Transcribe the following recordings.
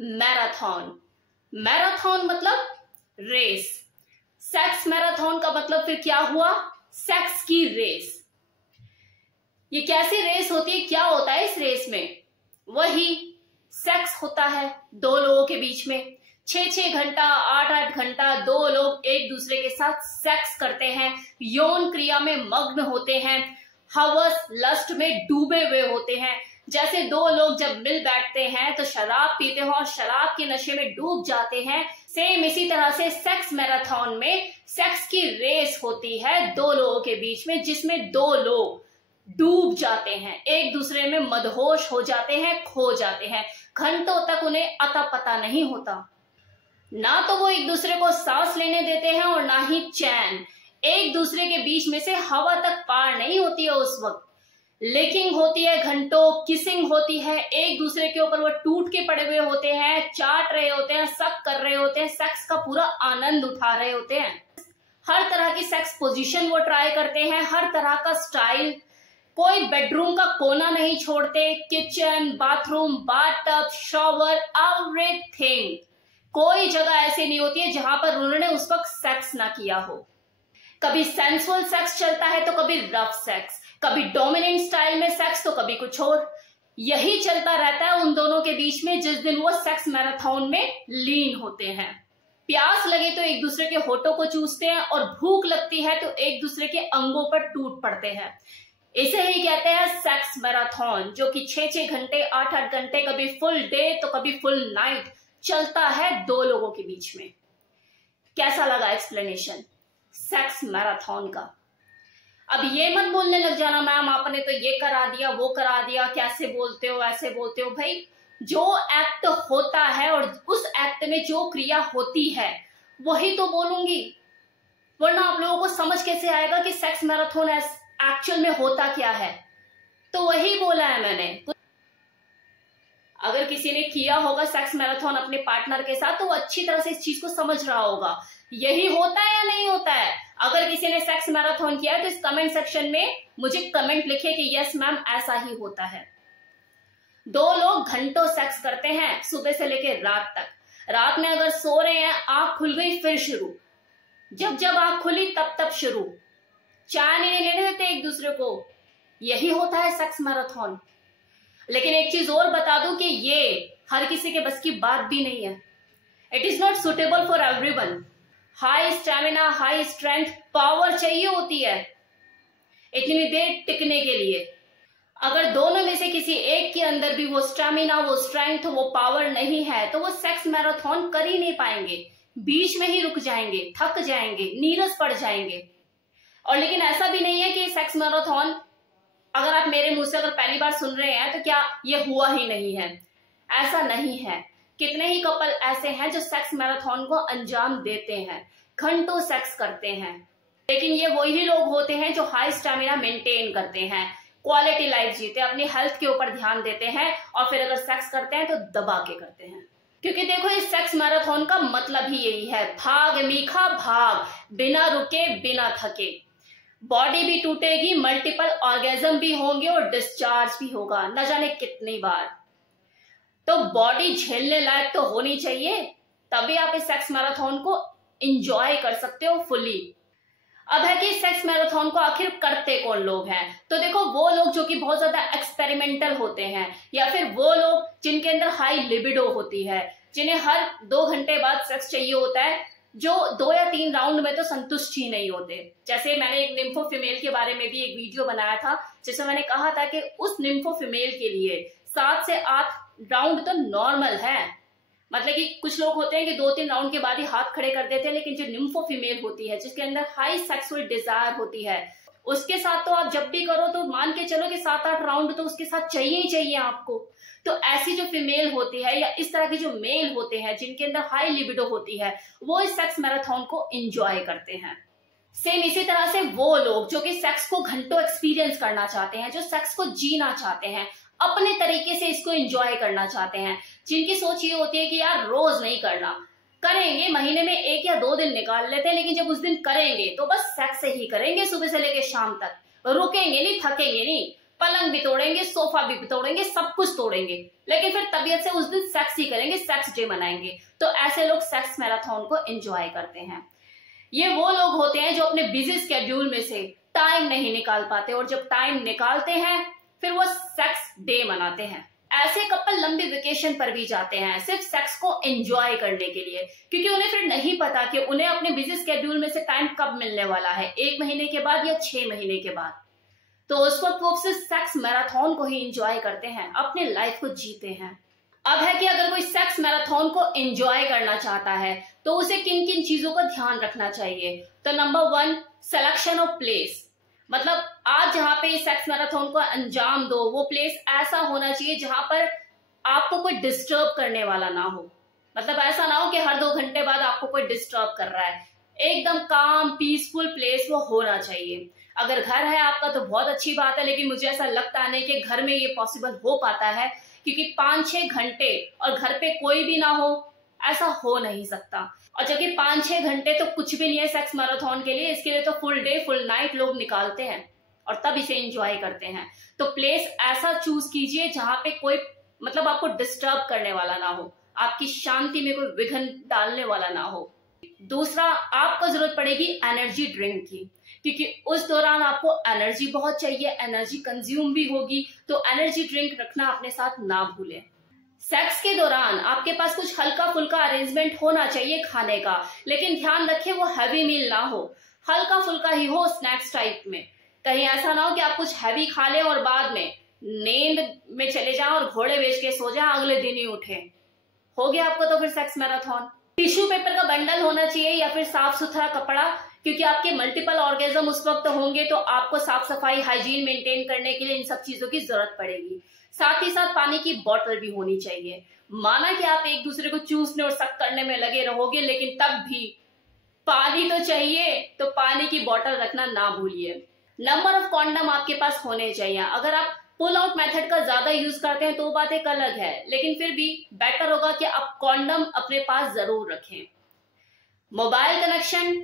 Marathon. Marathon मतलब race. Sex marathon का मतलब फिर क्या हुआ? सेक्स की रेस। ये कैसी रेस होती है, क्या होता है इस रेस में? वही सेक्स होता है दो लोगों के बीच में। 6-6 घंटा 8-8 घंटा दो लोग एक दूसरे के साथ सेक्स करते हैं, यौन क्रिया में मग्न होते हैं, हवस लस्ट में डूबे हुए होते हैं। जैसे दो लोग जब मिल बैठते हैं तो शराब पीते हैं और शराब के नशे में डूब जाते हैं, सेम इसी तरह से सेक्स मैराथन में सेक्स की रेस होती है दो लोगों के बीच में, जिसमें दो लोग डूब जाते हैं, एक दूसरे में मदहोश हो जाते हैं, खो जाते हैं। घंटों तक उन्हें अता पता नहीं होता, ना तो वो एक दूसरे को सांस लेने देते हैं और ना ही चैन। एक दूसरे के बीच में से हवा तक पार नहीं होती है उस वक्त। लिकिंग होती है, घंटों किसिंग होती है, एक दूसरे के ऊपर वो टूट के पड़े हुए होते हैं, चाट रहे होते हैं, सक कर रहे होते हैं, सेक्स का पूरा आनंद उठा रहे होते हैं। हर तरह की सेक्स पोजीशन वो ट्राई करते हैं, हर तरह का स्टाइल। कोई बेडरूम का कोना नहीं छोड़ते, kitchen, bathroom, bathtub, shower, everything. कोई जगह ऐसी नहीं होती है जहां पर उन्होंने उस वक्त सेक्स ना किया हो। कभी सेंसुअल सेक्स चलता है तो कभी रफ सेक्स, कभी डोमिनेंट स्टाइल में सेक्स तो कभी कुछ और। यही चलता रहता है उन दोनों के बीच में जिस दिन वो सेक्स मैराथन में लीन होते हैं। प्यास लगे तो एक दूसरे के होठों को चूसते हैं और भूख लगती है तो एक दूसरे के अंगों पर टूट पड़ते हैं। इसे ही कहते हैं सेक्स मैराथन, जो कि 6-6 घंटे 8-8 घंटे, कभी फुल डे तो कभी फुल नाइट चलता है दो लोगों के बीच में। कैसा लगा एक्सप्लेनेशन सेक्स मैराथन का? अब ये मत बोलने लग जाना मैम आपने तो ये करा दिया वो करा दिया, कैसे बोलते हो ऐसे बोलते हो। भाई जो एक्ट होता है और उस एक्ट में जो क्रिया होती है वही तो बोलूंगी, वरना आप लोगों को समझ कैसे आएगा कि सेक्स मैराथन एक्चुअल में होता क्या है। तो वही बोला है मैंने। अगर किसी ने किया होगा सेक्स मैराथन अपने पार्टनर के साथ तो वो अच्छी तरह से इस चीज को समझ रहा होगा यही होता है या नहीं होता है। अगर किसी ने सेक्स मैराथन किया है तो इस कमेंट सेक्शन में मुझे कमेंट लिखे कि यस मैम ऐसा ही होता है। दो लोग घंटों सेक्स करते हैं सुबह से लेकर रात तक। रात में अगर सो रहे हैं, आंख खुल गई फिर शुरू, जब जब आंख खुली तब तब शुरू, चाय नहीं लेने देते एक दूसरे को। यही होता है सेक्स मैराथन। लेकिन एक चीज और बता दूं कि ये हर किसी के बस की बात भी नहीं है। It is not suitable for everyone. High stamina, high strength, power चाहिए होती है इतनी देर टिकने के लिए। अगर दोनों में से किसी एक के अंदर भी वो स्टैमिना, वो स्ट्रेंथ, वो पावर नहीं है तो वो सेक्स मैराथन कर ही नहीं पाएंगे, बीच में ही रुक जाएंगे, थक जाएंगे, नीरस पड़ जाएंगे। और लेकिन ऐसा भी नहीं है कि सेक्स मैराथन, अगर आप मेरे मुंह से अगर पहली बार सुन रहे हैं तो क्या ये हुआ ही नहीं है? ऐसा नहीं है। कितने ही कपल ऐसे हैं जो सेक्स मैराथन को अंजाम देते हैं, घंटों सेक्स करते हैं। लेकिन ये वही लोग होते हैं जो हाई स्टैमिना मेंटेन करते हैं, क्वालिटी लाइफ जीते, अपनी हेल्थ के ऊपर ध्यान देते हैं और फिर अगर सेक्स करते हैं तो दबा के करते हैं। क्योंकि देखो इस सेक्स मैराथन का मतलब ही यही है, भाग मीठा भाग, बिना रुके बिना थके। बॉडी भी टूटेगी, मल्टीपल ऑर्गेजम भी होंगे और डिस्चार्ज भी होगा न जाने कितनी बार। तो बॉडी झेलने लायक तो होनी चाहिए, तभी आप इस सेक्स मैराथन को एंजॉय कर सकते हो फुली। अब है कि सेक्स मैराथन को आखिर करते कौन लोग हैं? तो देखो वो लोग जो कि बहुत ज्यादा एक्सपेरिमेंटल होते हैं, या फिर वो लोग जिनके अंदर हाई लिबिडो होती है, जिन्हें हर 2 घंटे बाद सेक्स चाहिए होता है, जो 2 या 3 राउंड में तो संतुष्ट ही नहीं होते। जैसे मैंने एक निम्फो फीमेल के बारे में भी एक वीडियो बनाया था जिसमें मैंने कहा था कि उस निम्फो फीमेल के लिए 7 से 8 राउंड तो नॉर्मल है। मतलब कि कुछ लोग होते हैं कि 2-3 राउंड के बाद ही हाथ खड़े कर देते हैं, लेकिन जो निम्फो फीमेल होती है जिसके अंदर हाई सेक्सुअल डिजायर होती है, उसके साथ तो आप जब भी करो तो मान के चलो कि 7-8 राउंड तो उसके साथ चाहिए ही चाहिए आपको। तो ऐसी जो फीमेल होती है या इस तरह के जो मेल होते हैं जिनके अंदर हाई लिबिडो होती है, वो इस सेक्स मैराथन को एंजॉय करते हैं। सेम इसी तरह से वो लोग जो कि सेक्स को घंटों एक्सपीरियंस करना चाहते हैं, जो सेक्स को जीना चाहते हैं, अपने तरीके से इसको एंजॉय करना चाहते हैं, जिनकी सोच ये होती है कि यार रोज नहीं करना, करेंगे महीने में 1 या 2 दिन निकाल लेते हैं, लेकिन जब उस दिन करेंगे तो बस सेक्स ही करेंगे सुबह से लेकर शाम तक, रुकेंगे नहीं, थकेंगे नहीं। पलंग भी तोड़ेंगे, सोफा भी तोड़ेंगे, सब कुछ तोड़ेंगे, लेकिन फिर तबीयत से उस दिन सेक्स ही करेंगे, सेक्स डे मनाएंगे। तो ऐसे लोग सेक्स मैराथन को एंजॉय करते हैं। ये वो लोग होते हैं जो अपने बिजी स्केड्यूल में से टाइम नहीं निकाल पाते, और जब टाइम निकालते हैं फिर वो सेक्स डे मनाते हैं। ऐसे कपल लंबी वेकेशन पर भी जाते हैं सिर्फ सेक्स को एंजॉय करने के लिए, क्योंकि उन्हें फिर नहीं पता कि उन्हें अपने बिजी स्केड्यूल में से टाइम कब मिलने वाला है, 1 महीने के बाद या 6 महीने के बाद। तो उस वक्त वो सिर्फ सेक्स मैराथन को ही एंजॉय करते हैं, अपने लाइफ को जीते हैं। अब है कि अगर कोई सेक्स मैराथन को एंजॉय करना चाहता है तो उसे किन किन चीजों का ध्यान रखना चाहिए। तो नंबर 1, सिलेक्शन ऑफ प्लेस। मतलब आज जहां पे सेक्स मैराथन को अंजाम दो, वो प्लेस ऐसा होना चाहिए जहां पर आपको कोई डिस्टर्ब करने वाला ना हो। मतलब ऐसा ना हो कि हर 2 घंटे बाद आपको कोई डिस्टर्ब कर रहा है। एकदम काम पीसफुल प्लेस वो होना चाहिए। अगर घर है आपका तो बहुत अच्छी बात है, लेकिन मुझे ऐसा लगता नहीं कि घर में ये पॉसिबल हो पाता है, क्योंकि 5-6 घंटे और घर पे कोई भी ना हो, ऐसा हो नहीं सकता। और जबकि 5-6 घंटे तो कुछ भी नहीं है सेक्स मैराथन के लिए, इसके लिए तो फुल डे फुल नाइट लोग निकालते हैं और तब इसे एंजॉय करते हैं। तो प्लेस ऐसा चूज कीजिए जहां पे कोई मतलब आपको डिस्टर्ब करने वाला ना हो, आपकी शांति में कोई विघ्न डालने वाला ना हो। दूसरा, आपको जरूरत पड़ेगी एनर्जी ड्रिंक की, क्योंकि उस दौरान आपको एनर्जी बहुत चाहिए, एनर्जी कंज्यूम भी होगी, तो एनर्जी ड्रिंक रखना अपने साथ ना भूलें। सेक्स के दौरान आपके पास कुछ हल्का फुल्का अरेंजमेंट होना चाहिए खाने का, लेकिन ध्यान रखें वो हैवी मील ना हो, हल्का फुल्का ही हो, स्नैक्स टाइप में। कहीं ऐसा ना हो कि आप कुछ हैवी खा लें और बाद में नींद में चले जाएं और घोड़े बेच के सो जाएं, अगले दिन ही उठे। हो गया आपको तो फिर सेक्स मैराथन। टिश्यू पेपर का बंडल होना चाहिए या फिर साफ सुथरा कपड़ा, क्योंकि आपके मल्टीपल ऑर्गेजम उस वक्त होंगे, तो आपको साफ सफाई हाइजीन मेंटेन करने के लिए इन सब चीजों की जरूरत पड़ेगी। साथ ही साथ पानी की बोतल भी होनी चाहिए। माना कि आप एक दूसरे को चूसने और सक करने में लगे रहोगे, लेकिन तब भी पानी तो चाहिए, तो पानी की बोतल रखना ना भूलिए। नंबर ऑफ कॉन्डम आपके पास होने चाहिए। अगर आप पुल आउट मेथड का ज्यादा यूज करते हैं तो वो बात एक अलग है, लेकिन फिर भी बेटर होगा कि आप कॉन्डम अपने पास जरूर रखें। मोबाइल कनेक्शन,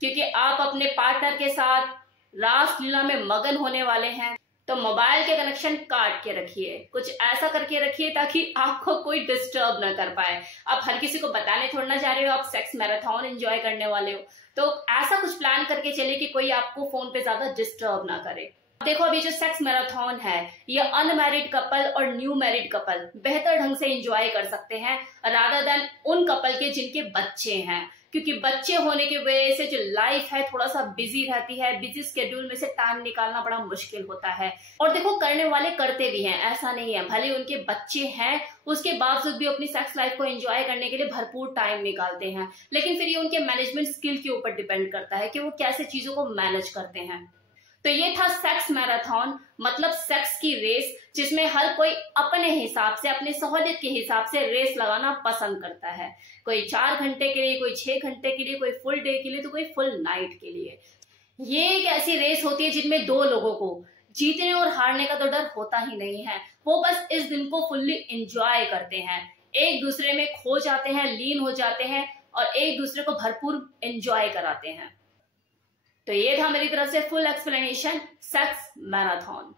क्योंकि आप अपने पार्टनर के साथ रास लीला में मगन होने वाले हैं, तो मोबाइल के कनेक्शन काट के रखिए, कुछ ऐसा करके रखिए ताकि आपको कोई डिस्टर्ब ना कर पाए। आप हर किसी को बताने थोड़ा जा रहे हो आप सेक्स मैराथन एंजॉय करने वाले हो, तो ऐसा कुछ प्लान करके चलिए कि कोई आपको फोन पे ज्यादा डिस्टर्ब ना करे। देखो अभी जो सेक्स मैराथन है, ये अनमैरिड कपल और न्यू मैरिड कपल बेहतर ढंग से एंजॉय कर सकते हैं रादर देन उन कपल के जिनके बच्चे हैं, क्योंकि बच्चे होने की वजह से जो लाइफ है थोड़ा सा बिजी रहती है, बिजी स्केड्यूल में से टाइम निकालना बड़ा मुश्किल होता है। और देखो करने वाले करते भी हैं, ऐसा नहीं है, भले उनके बच्चे हैं उसके बावजूद भी अपनी सेक्स लाइफ को एंजॉय करने के लिए भरपूर टाइम निकालते हैं, लेकिन फिर ये उनके मैनेजमेंट स्किल के ऊपर डिपेंड करता है कि वो कैसे चीजों को मैनेज करते हैं। तो ये था सेक्स मैराथन, मतलब सेक्स की रेस, जिसमें हर कोई अपने हिसाब से अपनी सहूलियत के हिसाब से रेस लगाना पसंद करता है। कोई 4 घंटे के लिए, कोई 6 घंटे के लिए, कोई फुल डे के लिए, तो कोई फुल नाइट के लिए। ये एक ऐसी रेस होती है जिनमें 2 लोगों को जीतने और हारने का तो डर होता ही नहीं है, वो बस इस दिन को फुल्ली एंजॉय करते हैं, एक दूसरे में खो जाते हैं, लीन हो जाते हैं और एक दूसरे को भरपूर एंजॉय कराते हैं। तो ये था मेरी तरफ से फुल एक्सप्लेनेशन सेक्स मैराथन।